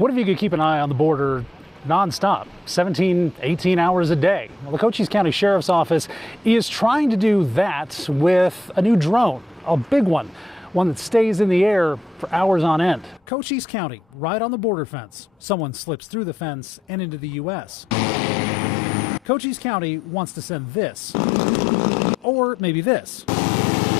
What if you could keep an eye on the border nonstop, 17, 18 hours a day? Well, the Cochise County Sheriff's Office is trying to do that with a new drone, a big one that stays in the air for hours on end. Cochise County, right on the border fence. Someone slips through the fence and into the U.S. Cochise County wants to send this, or maybe this.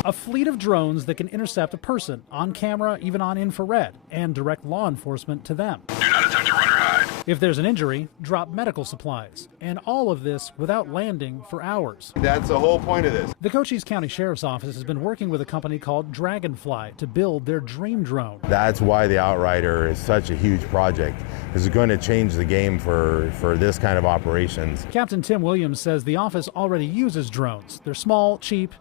A fleet of drones that can intercept a person on camera, even on infrared, and direct law enforcement to them. Do not attempt to run or hide. If there's an injury, drop medical supplies. And all of this without landing for hours. That's the whole point of this. The Cochise County Sheriff's Office has been working with a company called Dragonfly to build their dream drone. That's why the Outrider is such a huge project. It's going to change the game for this kind of operations. Captain Tim Williams says the office already uses drones. They're small, cheap,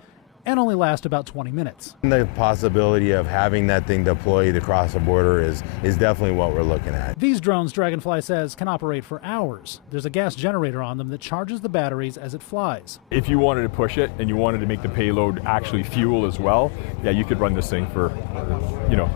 and only last about 20 minutes. The possibility of having that thing deployed across the border is definitely what we're looking at. These drones, Dragonfly says, can operate for hours. There's a gas generator on them that charges the batteries as it flies. If you wanted to push it and you wanted to make the payload actually fuel as well, yeah, you could run this thing for,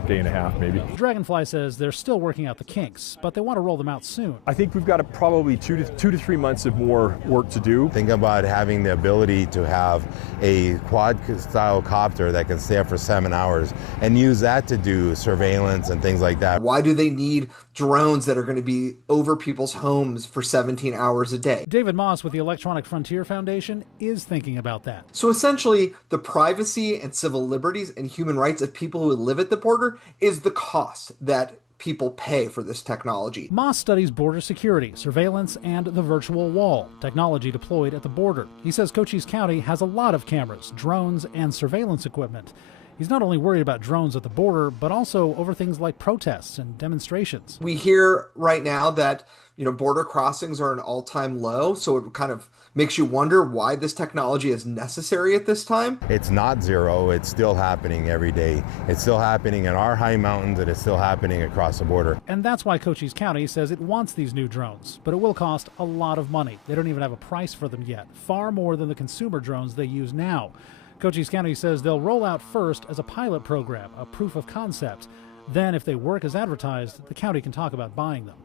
day and a half maybe. Dragonfly says they're still working out the kinks, but they want to roll them out soon. I think we've got probably two to 3 months of more work to do. Think about having the ability to have a quad-style copter that can stay up for 7 hours and use that to do surveillance and things like that. Why do they need drones that are going to be over people's homes for 17 hours a day? David Moss with the Electronic Frontier Foundation is thinking about that. So essentially, the privacy and civil liberties and human rights of people who live at the border is the cost that people pay for this technology. Moss studies border security, surveillance, and the virtual wall, technology deployed at the border. He says Cochise County has a lot of cameras, drones, and surveillance equipment. He's not only worried about drones at the border, but also over things like protests and demonstrations. We hear right now that, border crossings are an all-time low, so it kind of makes you wonder why this technology is necessary at this time. It's not zero. It's still happening every day. It's still happening in our high mountains, and it's still happening across the border. And that's why Cochise County says it wants these new drones, but it will cost a lot of money. They don't even have a price for them yet, far more than the consumer drones they use now. Cochise County says they'll roll out first as a pilot program, a proof of concept. Then, if they work as advertised, the county can talk about buying them.